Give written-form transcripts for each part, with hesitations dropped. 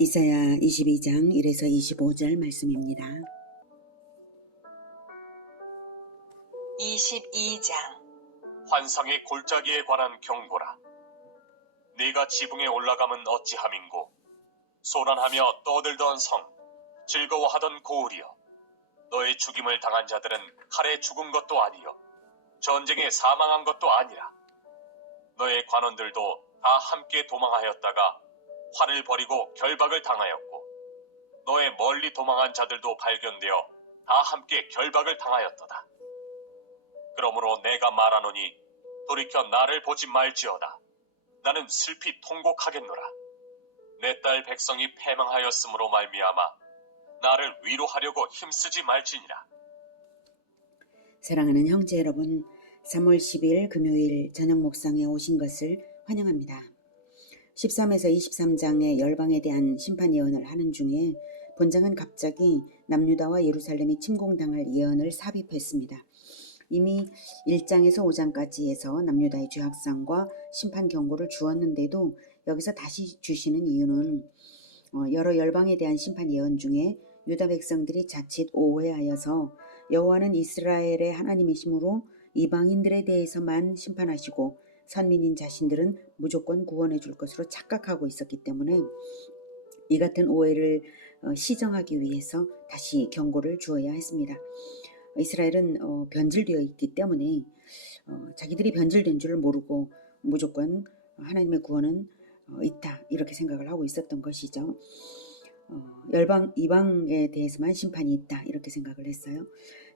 이사야 22장 1에서 25절 말씀입니다. 22장. 환상의 골짜기에 관한 경고라. 네가 지붕에 올라감은 어찌함인고, 소란하며 떠들던 성, 즐거워하던 고을이여. 너의 죽임을 당한 자들은 칼에 죽은 것도 아니요 전쟁에 사망한 것도 아니라. 너의 관원들도 다 함께 도망하였다가 활을 버리고 결박을 당하였고, 너의 멀리 도망한 자들도 발견되어 다 함께 결박을 당하였도다. 그러므로 내가 말하노니 돌이켜 나를 보지 말지어다. 나는 슬피 통곡하겠노라. 내 딸 백성이 패망하였으므로 말미암아 나를 위로하려고 힘쓰지 말지니라. 사랑하는 형제 여러분, 3월 10일 금요일 저녁 목상에 오신 것을 환영합니다. 13에서 23장의 열방에 대한 심판 예언을 하는 중에 본장은 갑자기 남유다와 예루살렘이 침공당할 예언을 삽입했습니다. 이미 1장에서 5장까지에서 남유다의 죄악상과 심판 경고를 주었는데도 여기서 다시 주시는 이유는 여러 열방에 대한 심판 예언 중에 유다 백성들이 자칫 오해하여서 여호와는 이스라엘의 하나님이시므로 이방인들에 대해서만 심판하시고 선민인 자신들은 무조건 구원해 줄 것으로 착각하고 있었기 때문에 이 같은 오해를 시정하기 위해서 다시 경고를 주어야 했습니다. 이스라엘은 변질되어 있기 때문에 자기들이 변질된 줄을 모르고 무조건 하나님의 구원은 있다 이렇게 생각을 하고 있었던 것이죠. 이방에 대해서만 심판이 있다 이렇게 생각을 했어요.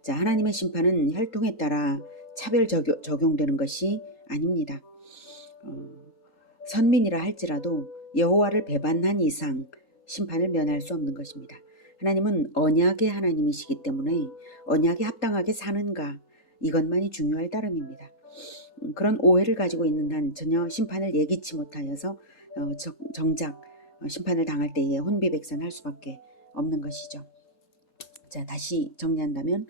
자, 하나님의 심판은 혈통에 따라 차별 적용되는 것이 아닙니다. 선민이라 할지라도 여호와를 배반한 이상 심판을 면할 수 없는 것입니다. 하나님은 언약의 하나님이시기 때문에 언약에 합당하게 사는가 이것만이 중요할 따름입니다. 그런 오해를 가지고 있는 한 전혀 심판을 예기치 못하여서 정작 심판을 당할 때에 혼비백산할 수밖에 없는 것이죠. 자, 다시 정리한다면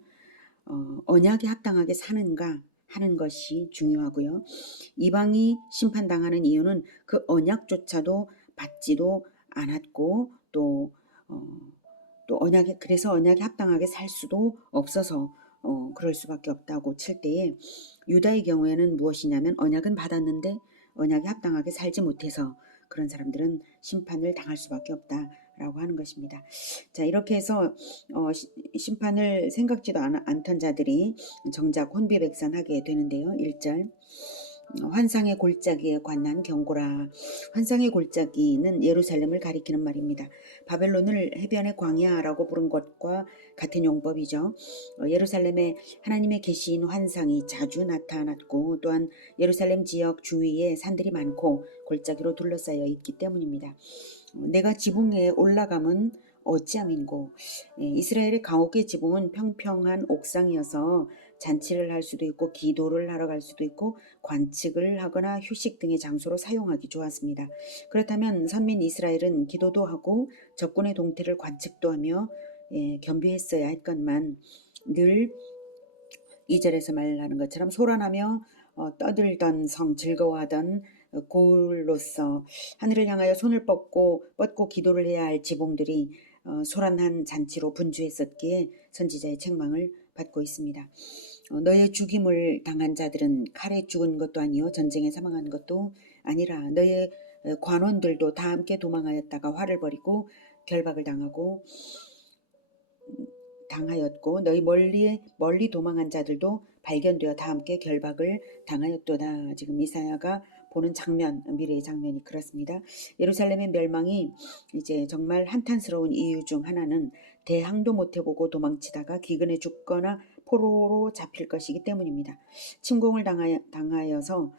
언약에 합당하게 사는가 하는 것이 중요하고요. 이방이 심판당하는 이유는 그 언약조차도 받지도 않았고 또 언약에 그래서 언약에 합당하게 살 수도 없어서 그럴 수밖에 없다고 칠 때에 유다의 경우에는 무엇이냐면 언약은 받았는데 언약에 합당하게 살지 못해서 그런 사람들은 심판을 당할 수밖에 없다라고 하는 것입니다. 자, 이렇게 해서 심판을 생각지도 않던 자들이 정작 혼비백산하게 되는데요. 1절 환상의 골짜기에 관한 경고라. 환상의 골짜기는 예루살렘을 가리키는 말입니다. 바벨론을 해변의 광야라고 부른 것과 같은 용법이죠. 예루살렘에 하나님의 계시인 환상이 자주 나타났고 또한 예루살렘 지역 주위에 산들이 많고 골짜기로 둘러싸여 있기 때문입니다. 내가 지붕에 올라감은 어찌함인고. 이스라엘의 가옥의 지붕은 평평한 옥상이어서 잔치를 할 수도 있고 기도를 하러 갈 수도 있고 관측을 하거나 휴식 등의 장소로 사용하기 좋았습니다. 그렇다면 선민 이스라엘은 기도도 하고 적군의 동태를 관측도 하며 겸비했어야 했건만 늘 2절에서 말하는 것처럼 소란하며 떠들던 성 즐거워하던 고을로서 하늘을 향하여 손을 뻗고 기도를 해야 할 지붕들이 소란한 잔치로 분주했었기에 선지자의 책망을 받고 있습니다. 너의 죽임을 당한 자들은 칼에 죽은 것도 아니요 전쟁에 사망한 것도 아니라 너의 관원들도 다 함께 도망하였다가 활을 버리고 결박을 당하였고 너희 멀리 도망한 자들도 발견되어 다 함께 결박을 당하였도다. 지금 이사야가 보는 장면, 미래의 장면이 그렇습니다. 예루살렘의 멸망이 이제 정말 한탄스러운 이유 중 하나는 대항도 못 해보고 도망치다가 기근에 죽거나 포로로 잡힐 것이기 때문입니다. 침공을 당하여서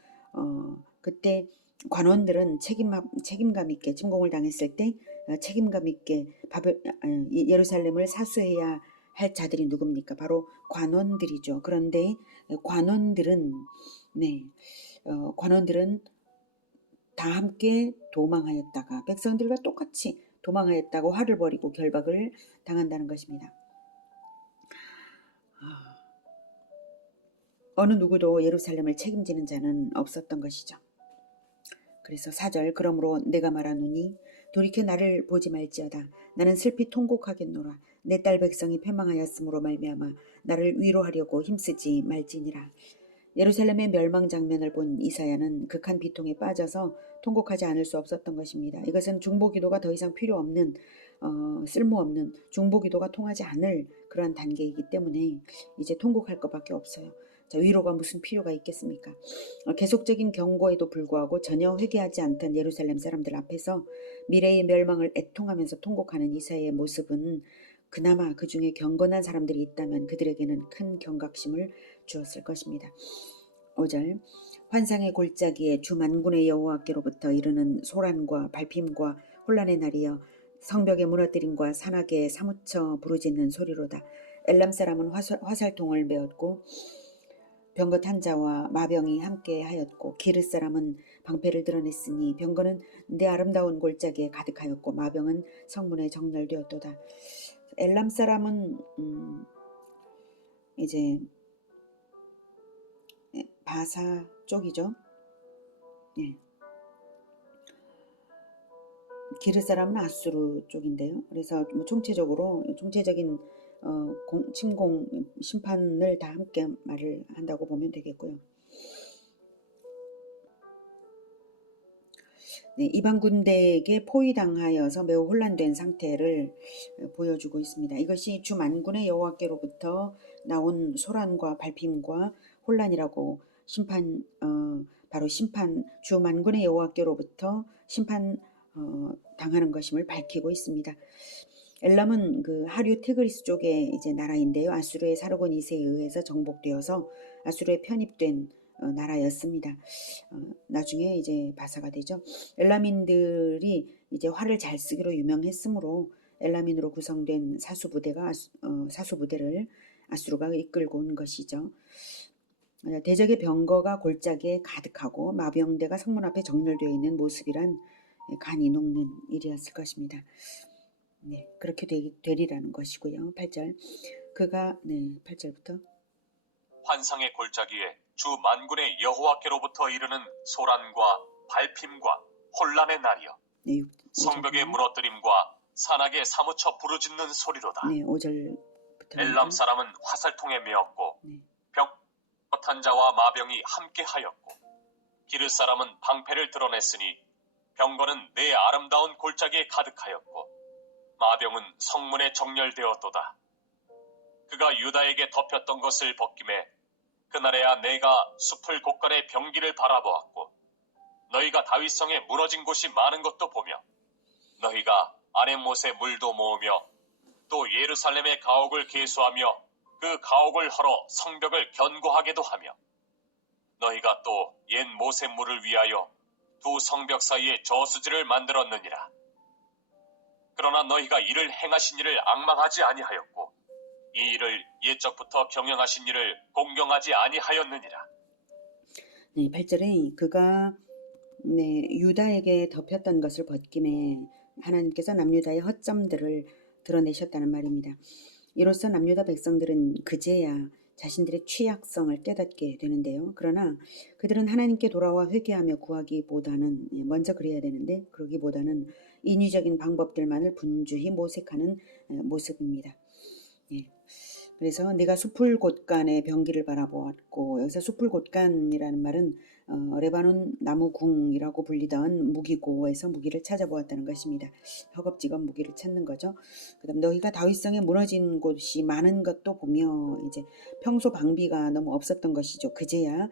그때 관원들은 책임감 있게 침공을 당했을 때 책임감 있게 예루살렘을 사수해야 할 자들이 누굽니까? 바로 관원들이죠. 그런데 관원들은 다 함께 도망하였다가 백성들과 똑같이 도망하였다고 활을 버리고 결박을 당한다는 것입니다. 어느 누구도 예루살렘을 책임지는 자는 없었던 것이죠. 그래서 4절 그러므로 내가 말하노니 돌이켜 나를 보지 말지어다. 나는 슬피 통곡하겠노라. 내 딸 백성이 패망하였으므로 말미암아 나를 위로하려고 힘쓰지 말지니라. 예루살렘의 멸망 장면을 본 이사야는 극한 비통에 빠져서 통곡하지 않을 수 없었던 것입니다. 이것은 중보기도가 더 이상 필요 없는 쓸모없는 중보기도가 통하지 않을 그러한 단계이기 때문에 이제 통곡할 것밖에 없어요. 자, 위로가 무슨 필요가 있겠습니까? 계속적인 경고에도 불구하고 전혀 회개하지 않던 예루살렘 사람들 앞에서 미래의 멸망을 애통하면서 통곡하는 이사야의 모습은 그나마 그 중에 경건한 사람들이 있다면 그들에게는 큰 경각심을 주었을 것입니다. 5절 환상의 골짜기에 주 만군의 여호와께로부터 이르는 소란과 발핌과 혼란의 날이여 성벽의 무너뜨림과 산악에 사무쳐 부르짖는 소리로다. 엘람 사람은 화살통을 메었고 병거 한 자와 마병이 함께 하였고 기르 사람은 방패를 드러냈으니 병거는 내 아름다운 골짜기에 가득하였고 마병은 성문에 정렬되었도다. 엘람 사람은 이제 바사 쪽이죠. 예. 기르 사람은 아수르 쪽인데요. 그래서 뭐 총체적인 침공 심판을 다 함께 말을 한다고 보면 되겠고요. 네, 이방 군대에게 포위당하여서 매우 혼란된 상태를 보여주고 있습니다. 이것이 주 만군의 여호와께로부터 나온 소란과 발핌과 혼란이라고 바로 심판 주 만군의 여호와께로부터 심판 당하는 것임을 밝히고 있습니다. 엘람은 그 하류 티그리스 쪽의 이제 나라인데요. 아수르의 사르곤 2세에 의해서 정복되어서 아수르에 편입된 나라였습니다. 나중에 이제 바사가 되죠. 엘라민들이 이제 활을 잘 쓰기로 유명했으므로 엘라민으로 구성된 사수부대를 아수르가 이끌고 온 것이죠. 대적의 병거가 골짜기에 가득하고 마병대가 성문 앞에 정렬되어 있는 모습이란 간이 녹는 일이었을 것입니다. 네, 그렇게 되리라는 것이고요. 8절. 8절부터 환상의 골짜기에 주 만군의 여호와께로부터 이르는 소란과 발핌과 혼란의 날이여 네, 성벽의 무너뜨림과 산악에 사무쳐 부르짖는 소리로다. 네, 5절부터 엘람 사람은 화살통에 메었고 네. 병거탄 자와 마병이 함께하였고 기르 사람은 방패를 드러냈으니 병거는 내 아름다운 골짜기에 가득하였고 마병은 성문에 정렬되었도다. 그가 유다에게 덮였던 것을 벗김에 그날에야 내가 숲을 곳간의 병기를 바라보았고 너희가 다윗성에 무너진 곳이 많은 것도 보며 너희가 아랫못에 물도 모으며 또 예루살렘의 가옥을 계수하며 그 가옥을 헐어 성벽을 견고하게도 하며 너희가 또 옛 못의 물을 위하여 두 성벽 사이에 저수지를 만들었느니라. 그러나 너희가 이를 행하신 이를 앙망하지 아니하였고 이 일을 옛적부터 경영하신 이를 공경하지 아니하였느니라. 네, 8절에 그가 유다에게 덮였던 것을 벗김에 하나님께서 남유다의 허점들을 드러내셨다는 말입니다. 이로써 남유다 백성들은 그제야 자신들의 취약성을 깨닫게 되는데요. 그러나 그들은 하나님께 돌아와 회개하며 구하기보다는 먼저 그래야 되는데 그러기보다는 인위적인 방법들만을 분주히 모색하는 모습입니다. 예. 그래서 내가 숲을 곳간의 병기를 바라보았고 여기서 숲을 곳간이라는 말은 레바논 나무궁이라고 불리던 무기고에서 무기를 찾아보았다는 것입니다. 허겁지겁 무기를 찾는 거죠. 그다음 너희가 다윗성에 무너진 곳이 많은 것도 보며 이제 평소 방비가 너무 없었던 것이죠. 그제야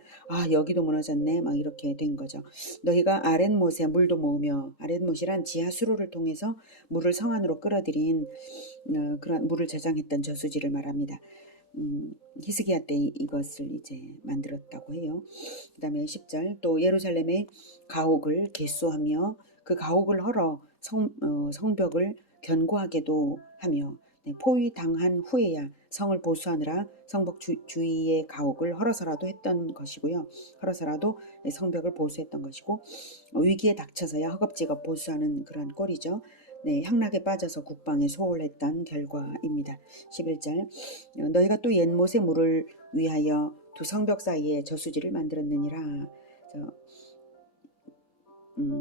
여기도 무너졌네 막 이렇게 된 거죠. 너희가 아랫못에 물도 모으며 아랫못이란 지하 수로를 통해서 물을 성 안으로 끌어들인 그런 물을 저장했던 저수지를 말합니다. 히스기야 때 이것을 이제 만들었다고 해요. 그 다음에 10절 또 예루살렘의 가옥을 개수하며 그 가옥을 헐어 성벽을 견고하게도 하며 포위당한 후에야 성을 보수하느라 성벽 주위의 가옥을 헐어서라도 했던 것이고요. 헐어서라도 성벽을 보수했던 것이고 위기에 닥쳐서야 허겁지겁 보수하는 그런 꼴이죠. 네, 향락에 빠져서 국방에 소홀했던 결과입니다. 11절 너희가 또 옛못의 물을 위하여 두 성벽 사이에 저수지를 만들었느니라.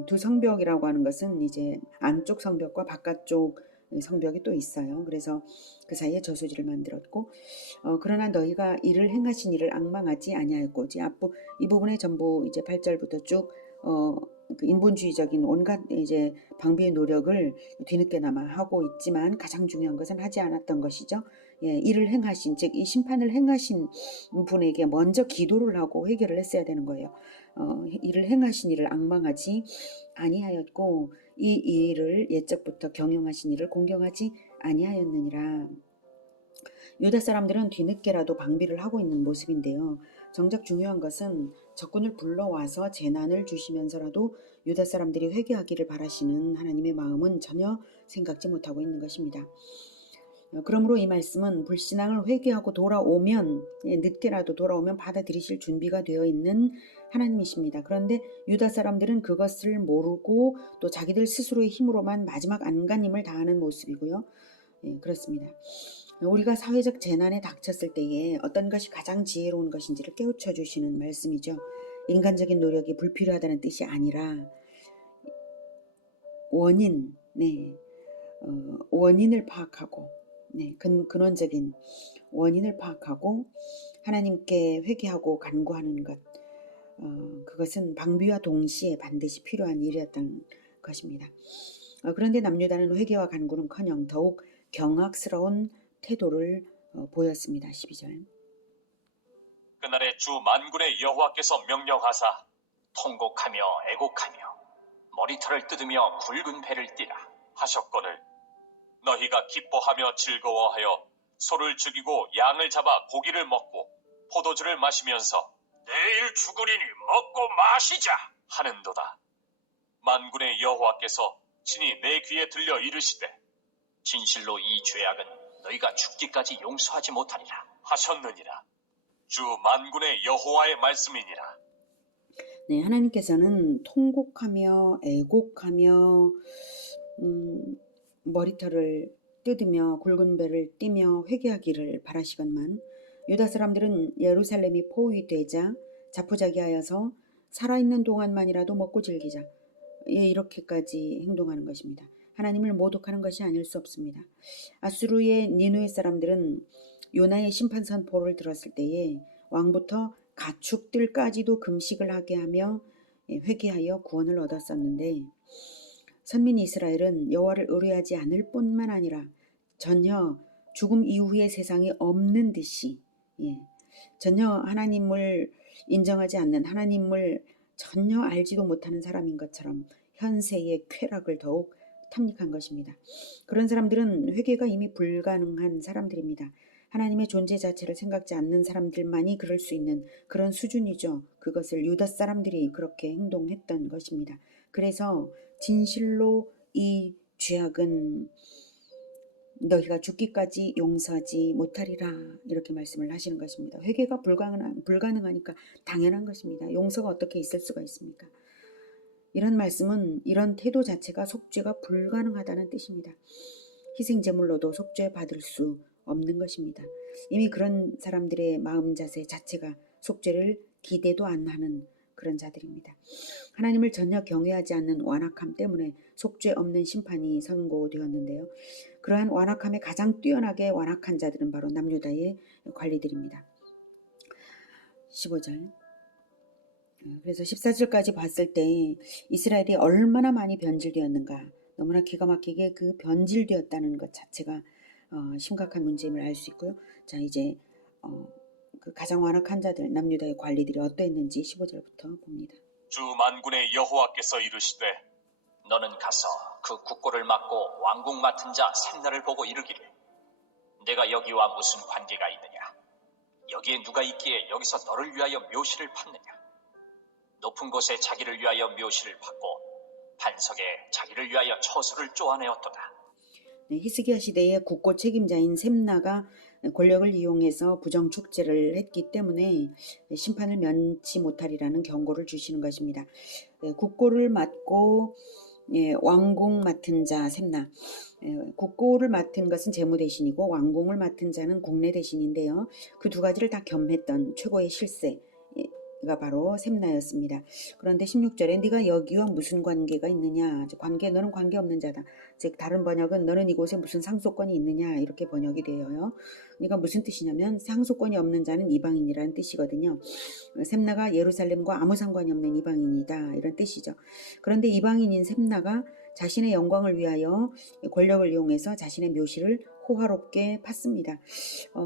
두 성벽이라고 하는 것은 이제 안쪽 성벽과 바깥쪽 성벽이 또 있어요. 그래서 그 사이에 저수지를 만들었고, 그러나 너희가 이를 행하신 이를 앙망하지 아니하였고, 이 부분에 전부 이제 8절부터 쭉 그 인본주의적인 온갖 이제 방비의 노력을 뒤늦게나마 하고 있지만 가장 중요한 것은 하지 않았던 것이죠. 예, 이를 행하신, 즉 이 심판을 행하신 분에게 먼저 기도를 하고 회개를 했어야 되는 거예요. 이를 행하신 이를 앙망하지 아니하였고 이 일을 옛적부터 경영하신 이를 공경하지 아니하였느니라. 유다 사람들은 뒤늦게라도 방비를 하고 있는 모습인데요. 정작 중요한 것은 적군을 불러와서 재난을 주시면서라도 유다 사람들이 회개하기를 바라시는 하나님의 마음은 전혀 생각지 못하고 있는 것입니다. 그러므로 이 말씀은 불신앙을 회개하고 돌아오면, 늦게라도 돌아오면 받아들이실 준비가 되어 있는 하나님이십니다. 그런데 유다 사람들은 그것을 모르고 또 자기들 스스로의 힘으로만 마지막 안간힘을 다하는 모습이고요. 예, 그렇습니다. 우리가 사회적 재난에 닥쳤을 때에 어떤 것이 가장 지혜로운 것인지를 깨우쳐 주시는 말씀이죠. 인간적인 노력이 불필요하다는 뜻이 아니라 원인을 파악하고, 근원적인 원인을 파악하고 하나님께 회개하고 간구하는 것, 그것은 방비와 동시에 반드시 필요한 일이었던 것입니다. 그런데 남유다는 회개와 간구는커녕 더욱 경악스러운 태도를 보였습니다. 12절. 그날에 주 만군의 여호와께서 명령하사 통곡하며 애곡하며 머리털을 뜯으며 굵은 배를 띠라 하셨거늘 너희가 기뻐하며 즐거워하여 소를 죽이고 양을 잡아 고기를 먹고 포도주를 마시면서 내일 죽으리니 먹고 마시자 하는도다. 만군의 여호와께서 친히 내 귀에 들려 이르시되 진실로 이 죄악은 너희가 죽기까지 용서하지 못하리라 하셨느니라. 주 만군의 여호와의 말씀이니라. 네, 하나님께서는 통곡하며 애곡하며 머리털을 뜯으며 굵은 배를 띠며 회개하기를 바라시건만 유다 사람들은 예루살렘이 포위되자 자포자기하여서 살아있는 동안만이라도 먹고 즐기자, 이렇게까지 행동하는 것입니다. 하나님을 모독하는 것이 아닐 수 없습니다. 아수르의 니누의 사람들은 요나의 심판 선포를 들었을 때에 왕부터 가축들까지도 금식을 하게 하며 회개하여 구원을 얻었었는데 선민 이스라엘은 여호와를 의뢰하지 않을 뿐만 아니라 전혀 죽음 이후의 세상이 없는 듯이, 전혀 하나님을 인정하지 않는, 하나님을 전혀 알지도 못하는 사람인 것처럼 현세의 쾌락을 더욱 탐닉한 것입니다. 그런 사람들은 회개가 이미 불가능한 사람들입니다. 하나님의 존재 자체를 생각지 않는 사람들만이 그럴 수 있는 그런 수준이죠. 그것을 유다 사람들이 그렇게 행동했던 것입니다. 그래서 진실로 이 죄악은 너희가 죽기까지 용서하지 못하리라, 이렇게 말씀을 하시는 것입니다. 회개가 불가능하니까 당연한 것입니다. 용서가 어떻게 있을 수가 있습니까? 이런 말씀은 이런 태도 자체가 속죄가 불가능하다는 뜻입니다. 희생제물로도 속죄 받을 수 없는 것입니다. 이미 그런 사람들의 마음 자세 자체가 속죄를 기대도 안 하는 그런 자들입니다. 하나님을 전혀 경외하지 않는 완악함 때문에 속죄 없는 심판이 선고되었는데요. 그러한 완악함에 가장 뛰어나게 완악한 자들은 바로 남유다의 관리들입니다. 15절. 그래서 14절까지 봤을 때 이스라엘이 얼마나 많이 변질되었는가, 너무나 기가 막히게 그 변질되었다는 것 자체가 심각한 문제임을 알 수 있고요. 자, 이제 그 가장 완악한 자들 남유다의 관리들이 어떠했는지 15절부터 봅니다. 주 만군의 여호와께서 이르시되 너는 가서 그 국고를 맡고 왕궁 맡은 자 샘나를 보고 이르기를 내가 여기와 무슨 관계가 있느냐, 여기에 누가 있기에 여기서 너를 위하여 묘실을 팠느냐, 높은 곳에 자기를 위하여 묘실을 팠고 반석에 자기를 위하여 처소를 쪼아내었도다. 히스기야 시대의 국고 책임자인 셈나가 권력을 이용해서 부정축제를 했기 때문에 심판을 면치 못하리라는 경고를 주시는 것입니다. 국고를 맡고 왕궁 맡은 자 셈나, 국고를 맡은 것은 재무 대신이고 왕궁을 맡은 자는 국내 대신인데요. 그 두 가지를 다 겸했던 최고의 실세, 바로 셈나였습니다. 그런데 16절에 네가 여기와 무슨 관계가 있느냐, 관계, 너는 관계없는 자다. 즉 다른 번역은 너는 이곳에 무슨 상속권이 있느냐 이렇게 번역이 되어요. 그러니까 무슨 뜻이냐면 상속권이 없는 자는 이방인이라는 뜻이거든요. 셈나가 예루살렘과 아무 상관이 없는 이방인이다 이런 뜻이죠. 그런데 이방인인 셈나가 자신의 영광을 위하여 권력을 이용해서 자신의 묘시를 호화롭게 팠습니다.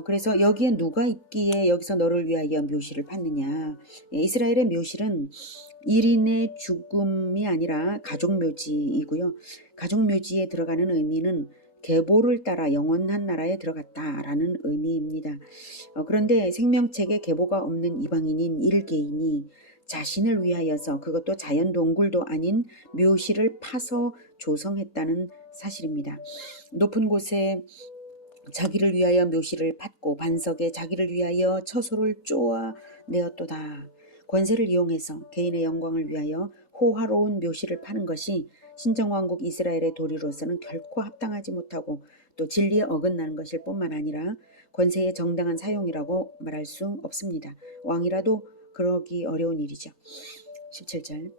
그래서 여기에 누가 있기에 여기서 너를 위하여 묘시를 팠느냐. 이스라엘의 묘실은 1인의 죽음이 아니라 가족묘지이고요. 가족묘지에 들어가는 의미는 계보를 따라 영원한 나라에 들어갔다라는 의미입니다. 그런데 생명책에 계보가 없는 이방인인 일개인이 자신을 위하여서, 그것도 자연 동굴도 아닌 묘실을 파서 조성했다는 사실입니다. 높은 곳에 자기를 위하여 묘실을 팠고 반석에 자기를 위하여 처소를 쪼아내었도다. 권세를 이용해서 개인의 영광을 위하여 호화로운 묘실을 파는 것이 신정왕국 이스라엘의 도리로서는 결코 합당하지 못하고 또 진리에 어긋나는 것일 뿐만 아니라 권세의 정당한 사용이라고 말할 수 없습니다. 왕이라도 그러기 어려운 일이죠. 17절.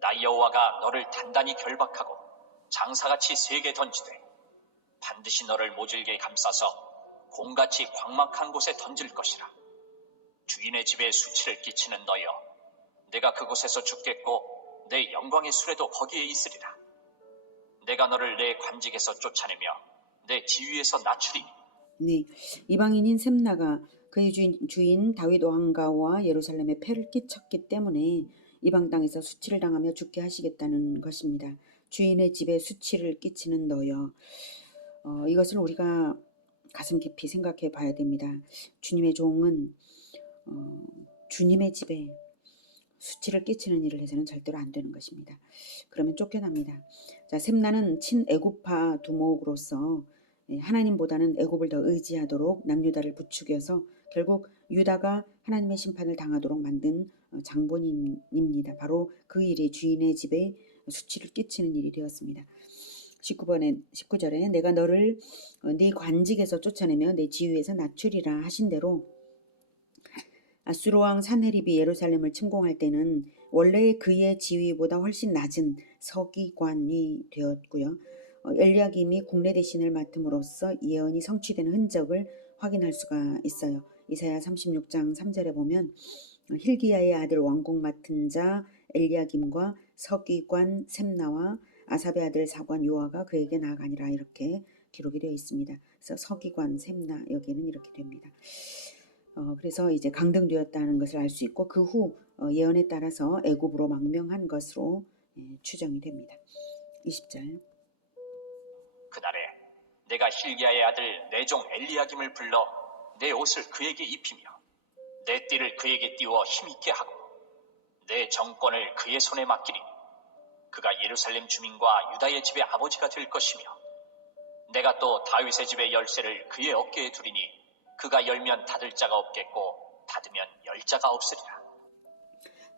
나 여호와가 너를 단단히 결박하고 장사같이 세게 던지되 반드시 너를 모질게 감싸서 곰같이 광막한 곳에 던질 것이라. 주인의 집에 수치를 끼치는 너여, 내가 그곳에서 죽겠고 내 영광의 수레도 거기에 있으리라. 내가 너를 내 관직에서 쫓아내며 내 지위에서 낮추리니. 네, 이방인인 셈나가 그의 주인 다윗 왕가와 예루살렘에 패를 끼쳤기 때문에 이방 땅에서 수치를 당하며 죽게 하시겠다는 것입니다. 주인의 집에 수치를 끼치는 너여. 이것을 우리가 가슴 깊이 생각해 봐야 됩니다. 주님의 종은 주님의 집에 수치를 끼치는 일을 해서는 절대로 안 되는 것입니다. 그러면 쫓겨납니다. 자, 셈나는 친애굽파 두목으로서 하나님보다는 애굽을 더 의지하도록 남유다를 부추겨서 결국 유다가 하나님의 심판을 당하도록 만든 장본인입니다. 바로 그 일이 주인의 집에 수치를 끼치는 일이 되었습니다. 19절에 내가 너를 네 관직에서 쫓아내며 내 지위에서 낮추리라 하신 대로 아수르왕 산헤립이 예루살렘을 침공할 때는 원래 그의 지위보다 훨씬 낮은 서기관이 되었고요. 엘리야김이 국내 대신을 맡음으로써 예언이 성취되는 흔적을 확인할 수가 있어요. 이사야 36장 3절에 보면 힐기야의 아들 왕궁 맡은 자 엘리야김과 서기관 셈나와 아삽의 아들 사관 요아가 그에게 나아가니라 이렇게 기록이 되어 있습니다. 그래서 서기관 셈나 여기는 이렇게 됩니다. 그래서 이제 강등되었다는 것을 알 수 있고 그 후 예언에 따라서 애굽으로 망명한 것으로 추정이 됩니다. 20절. 그날에 내가 힐기야의 아들 내 종 엘리야김을 불러 내 옷을 그에게 입히며 내 띠를 그에게 띄워 힘있게 하고 내 정권을 그의 손에 맡기리니 그가 예루살렘 주민과 유다의 집의 아버지가 될 것이며 내가 또 다윗의 집의 열쇠를 그의 어깨에 두리니 그가 열면 닫을 자가 없겠고 닫으면 열 자가 없으리라.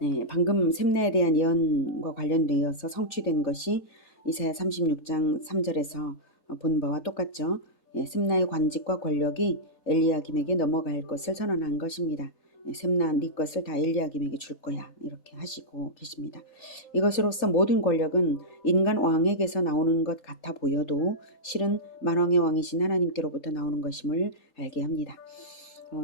네, 방금 셈나에 대한 예언과 관련되어서 성취된 것이 이사야 36장 3절에서 본 바와 똑같죠. 셈나의 관직과 권력이 엘리야김에게 넘어갈 것을 선언한 것입니다. 셈나 네 것을 다 엘리야김에게 줄 거야 이렇게 하시고 계십니다. 이것으로서 모든 권력은 인간 왕에게서 나오는 것 같아 보여도 실은 만왕의 왕이신 하나님께로부터 나오는 것임을 알게 합니다.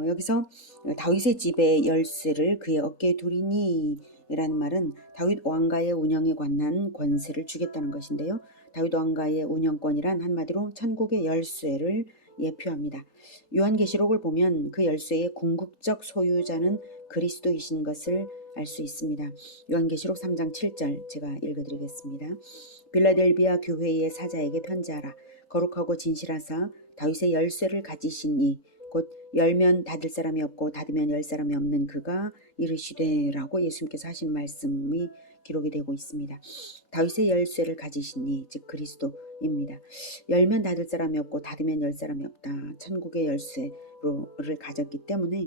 여기서 다윗의 집의 열쇠를 그의 어깨에 두리니 라는 말은 다윗 왕가의 운영에 관한 권세를 주겠다는 것인데요. 다윗 왕가의 운영권이란 한마디로 천국의 열쇠를 예표합니다. 요한계시록을 보면 그 열쇠의 궁극적 소유자는 그리스도이신 것을 알 수 있습니다. 요한계시록 3장 7절 제가 읽어드리겠습니다. 빌라델비아 교회의 사자에게 편지하라. 거룩하고 진실하사 다윗의 열쇠를 가지신 이 곧 열면 닫을 사람이 없고 닫으면 열 사람이 없는 그가 이르시되라고 예수님께서 하신 말씀이 기록이 되고 있습니다. 다윗의 열쇠를 가지시니 즉 그리스도입니다. 열면 닫을 사람이 없고 닫으면 열 사람이 없다. 천국의 열쇠를 가졌기 때문에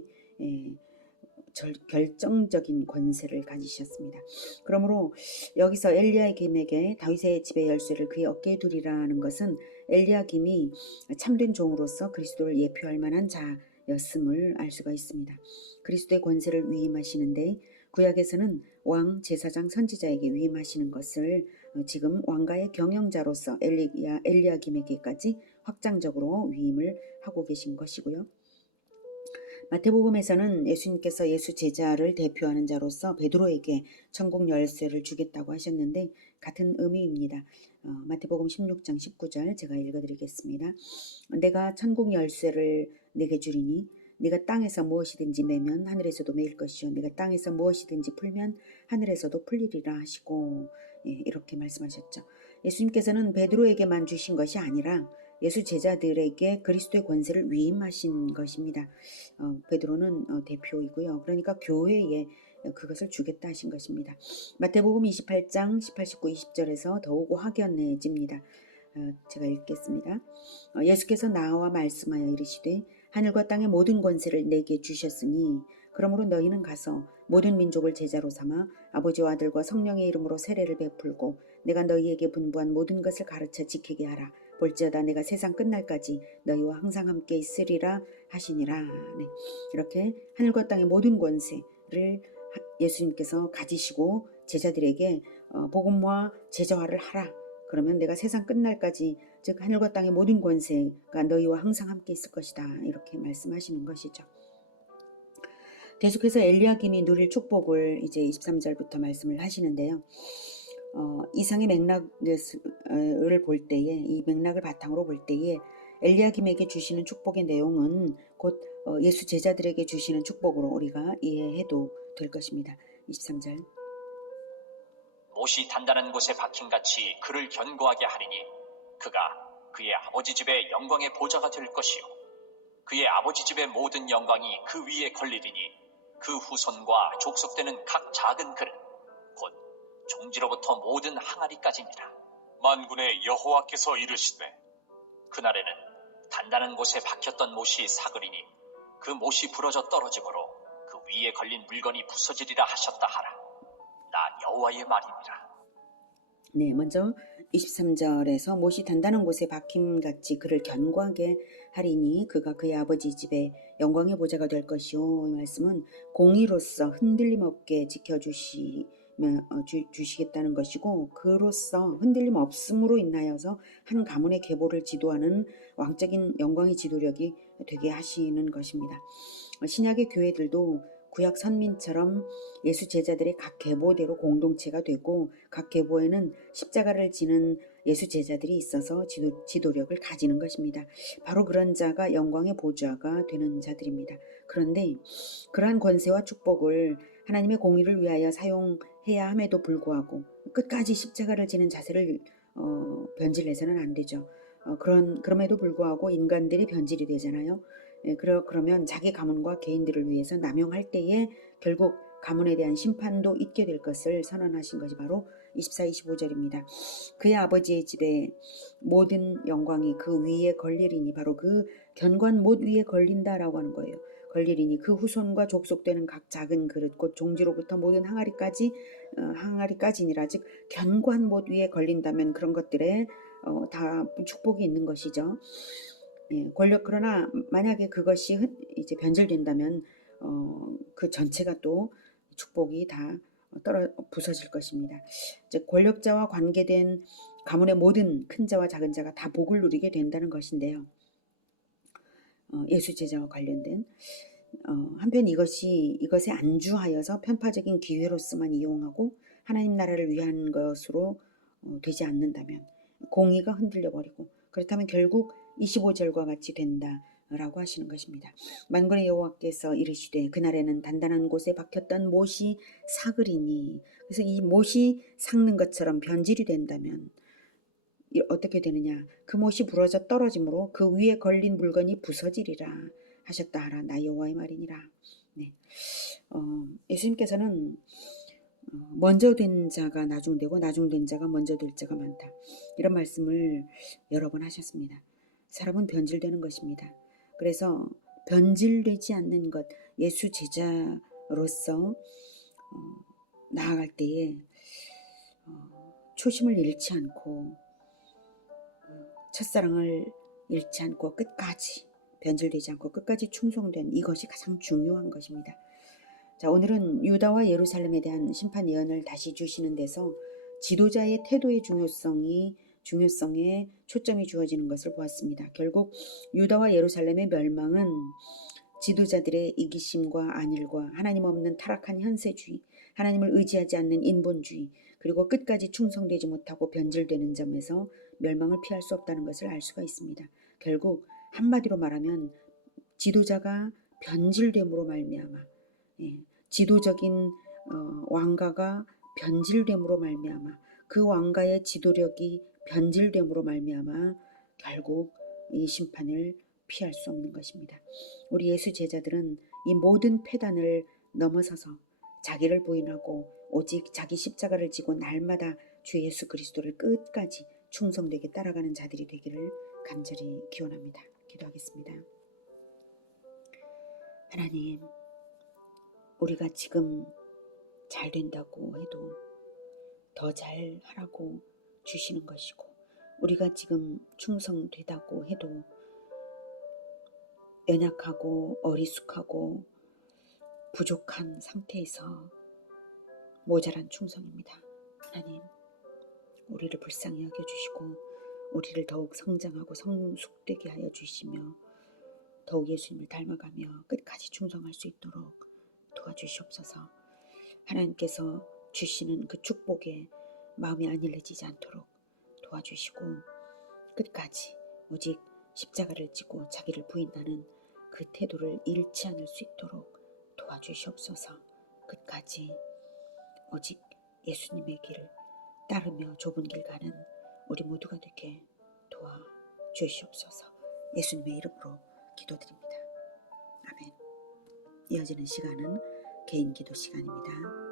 결정적인 권세를 가지셨습니다. 그러므로 여기서 엘리야김에게 다윗의 집의 열쇠를 그의 어깨에 두리라는 것은 엘리야김이 참된 종으로서 그리스도를 예표할 만한 자였음을 알 수가 있습니다. 그리스도의 권세를 위임하시는데 구약에서는 왕, 제사장, 선지자에게 위임하시는 것을 지금 왕가의 경영자로서 엘리야김에게까지 확장적으로 위임을 하고 계신 것이고요. 마태복음에서는 예수님께서 예수 제자를 대표하는 자로서 베드로에게 천국 열쇠를 주겠다고 하셨는데 같은 의미입니다. 마태복음 16장 19절 제가 읽어드리겠습니다. 내가 천국 열쇠를 내게 주리니 네가 땅에서 무엇이든지 매면 하늘에서도 매일 것이요 네가 땅에서 무엇이든지 풀면 하늘에서도 풀리리라 하시고 이렇게 말씀하셨죠. 예수님께서는 베드로에게만 주신 것이 아니라 예수 제자들에게 그리스도의 권세를 위임하신 것입니다. 베드로는 대표이고요. 그러니까 교회에 그것을 주겠다 하신 것입니다. 마태복음 28장 18, 19, 20절에서 더욱 확연해집니다. 제가 읽겠습니다. 예수께서 나와 말씀하여 이르시되 하늘과 땅의 모든 권세를 내게 주셨으니 그러므로 너희는 가서 모든 민족을 제자로 삼아 아버지와 아들과 성령의 이름으로 세례를 베풀고 내가 너희에게 분부한 모든 것을 가르쳐 지키게 하라. 볼지어다 내가 세상 끝날까지 너희와 항상 함께 있으리라 하시니라. 네. 이렇게 하늘과 땅의 모든 권세를 예수님께서 가지시고 제자들에게 복음화 제자화를 하라. 그러면 내가 세상 끝날까지 즉 하늘과 땅의 모든 권세가 너희와 항상 함께 있을 것이다. 이렇게 말씀하시는 것이죠. 계속해서 엘리야김이 누릴 축복을 이제 23절부터 말씀을 하시는데요. 이상의 맥락을 볼 때에 이 맥락을 바탕으로 볼 때에 엘리야김에게 주시는 축복의 내용은 곧 예수 제자들에게 주시는 축복으로 우리가 이해해도 될 것입니다. 23절 못이 단단한 곳에 박힌같이 그를 견고하게 하리니 그가 그의 아버지 집의 영광의 보좌가 될 것이요 그의 아버지 집의 모든 영광이 그 위에 걸리리니 그 후손과 족속되는 각 작은 그릇 곧 종지로부터 모든 항아리까지니라. 만군의 여호와께서 이르시되 그날에는 단단한 곳에 박혔던 못이 사그리니 그 못이 부러져 떨어지므로 그 위에 걸린 물건이 부서지리라 하셨다 하라. 나 여호와의 말이니라. 네, 먼저 23절에서 못이 단단한 곳에 박힘같이 그를 견고하게 하리니 그가 그의 아버지 집에 영광의 보좌가 될 것이요. 이 말씀은 공의로서 흔들림 없게 주시겠다는 것이고 그로써 흔들림 없음으로 인하여서 한 가문의 계보를 지도하는 왕적인 영광의 지도력이 되게 하시는 것입니다. 신약의 교회들도 구약 선민처럼 예수 제자들의 각 계보대로 공동체가 되고 각 계보에는 십자가를 지는 예수 제자들이 있어서 지도력을 가지는 것입니다. 바로 그런 자가 영광의 보좌가 되는 자들입니다. 그런데 그러한 권세와 축복을 하나님의 공의를 위하여 사용해야 함에도 불구하고 끝까지 십자가를 지는 자세를 변질해서는 안 되죠. 그럼에도 불구하고 인간들이 변질이 되잖아요. 그러면 자기 가문과 개인들을 위해서 남용할 때에 결국 가문에 대한 심판도 있게 될 것을 선언하신 것이 바로 24, 25절입니다. 그의 아버지의 집에 모든 영광이 그 위에 걸리리니 바로 그 견고한 못 위에 걸린다라고 하는 거예요. 걸리리니 그 후손과 족속되는 각 작은 그릇 곧 종지로부터 모든 항아리까지니라. 즉 견고한 못 위에 걸린다면 그런 것들에 다 축복이 있는 것이죠. 그러나 만약에 그것이 이제 변질된다면 그 전체가 또 축복이 다 부서질 것입니다. 즉 권력자와 관계된 가문의 모든 큰 자와 작은 자가 다 복을 누리게 된다는 것인데요. 예수 제자와 관련된 한편 이것에 안주하여서 편파적인 기회로서만 이용하고 하나님 나라를 위한 것으로 되지 않는다면 공의가 흔들려 버리고 그렇다면 결국 25절과 같이 된다라고 하시는 것입니다. 만군의 여호와께서 이르시되 그날에는 단단한 곳에 박혔던 못이 사그리니 그래서 이 못이 삭는 것처럼 변질이 된다면 어떻게 되느냐 그 못이 부러져 떨어지므로 그 위에 걸린 물건이 부서지리라 하셨다 하라. 나 여호와의 말이니라. 네. 예수님께서는 먼저 된 자가 나중되고 나중된 자가 먼저 될 자가 많다. 이런 말씀을 여러 번 하셨습니다. 사람은 변질되는 것입니다. 그래서 변질되지 않는 것, 예수 제자로서 나아갈 때에 초심을 잃지 않고 첫사랑을 잃지 않고 끝까지 변질되지 않고 끝까지 충성된 이것이 가장 중요한 것입니다. 자, 오늘은 유다와 예루살렘에 대한 심판 예언을 다시 주시는 데서 지도자의 태도의 중요성에 초점이 주어지는 것을 보았습니다. 결국 유다와 예루살렘의 멸망은 지도자들의 이기심과 안일과 하나님 없는 타락한 현세주의, 하나님을 의지하지 않는 인본주의, 그리고 끝까지 충성되지 못하고 변질되는 점에서 멸망을 피할 수 없다는 것을 알 수가 있습니다. 결국 한마디로 말하면 지도자가 변질됨으로 말미암아, 지도적인 왕가가 변질됨으로 말미암아, 그 왕가의 지도력이 변질됨으로 말미암아 결국 이 심판을 피할 수 없는 것입니다. 우리 예수 제자들은 이 모든 패단을 넘어서서 자기를 부인하고 오직 자기 십자가를 지고 날마다 주 예수 그리스도를 끝까지 충성되게 따라가는 자들이 되기를 간절히 기원합니다. 기도하겠습니다. 하나님, 우리가 지금 잘 된다고 해도 더 잘하라고 주시는 것이고, 우리가 지금 충성되다고 해도 연약하고 어리숙하고 부족한 상태에서 모자란 충성입니다. 하나님, 우리를 불쌍히 여겨주시고 우리를 더욱 성장하고 성숙되게 하여 주시며 더욱 예수님을 닮아가며 끝까지 충성할 수 있도록 도와주시옵소서. 하나님께서 주시는 그 축복에 마음이 안일해지지 않도록 도와주시고 끝까지 오직 십자가를 지고 자기를 부인하는 그 태도를 잃지 않을 수 있도록 도와주시옵소서. 끝까지 오직 예수님의 길을 따르며 좁은 길 가는 우리 모두가 되게 도와주시옵소서. 예수님의 이름으로 기도드립니다. 아멘. 이어지는 시간은 개인 기도 시간입니다.